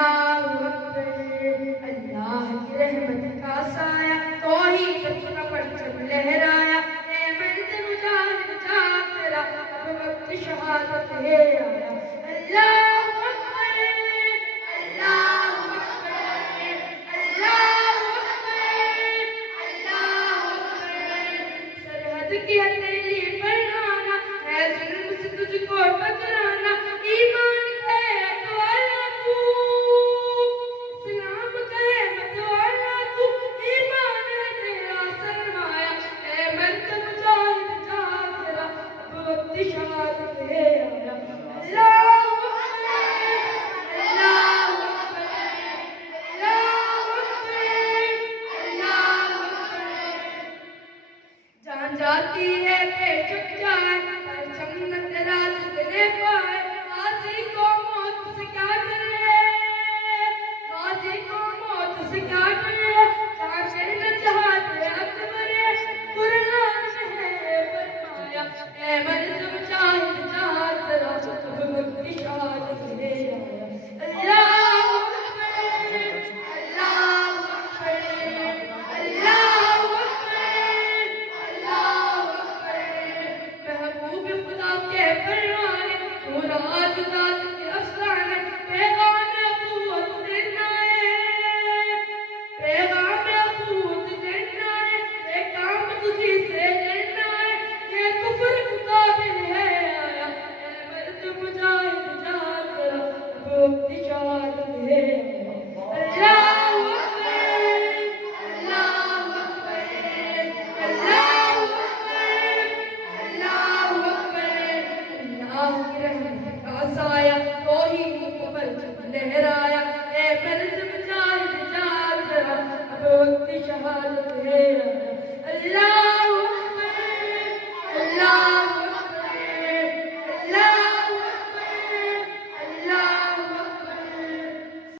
اللہ اکبر، اللہ کی رحمت کا سایہ توحید کا پرچم لہرایا، اے مرد مجاہد جاگ ذرا اب وقت شہادت ہے آیا، اللہ اکبر اللہ اکبر اللہ اکبر اللہ اکبر، سرحد کی ہتھیلی پر آنا ہے ظلم سے تجھ کو ٹکرانا، ایمان ہے اتوالا تو اسلام کا ہے متوالا تو، ایمان ہے تیرا سرمایہ، اے مرد مجاہد جاگ ذرا اب وقت شہادت ہے آیا، اللہ جان جاتی ہے پہ چک جائے پرچم نہ تیرا جھکنے پائے، غازی کو موت سے کیا ڈرے غازی کو موت سے کیا ڈرے، کافر نہ چاہتے اکبر قرآن ہے فرمایا، اے مرد مجاہد جاگ ذرا اب وقت شہادت ہے آیا، اللہ لہرایا، اے مرد مجاہد جاگ ذرا اب وقت شہادت ہے آیا، اللہ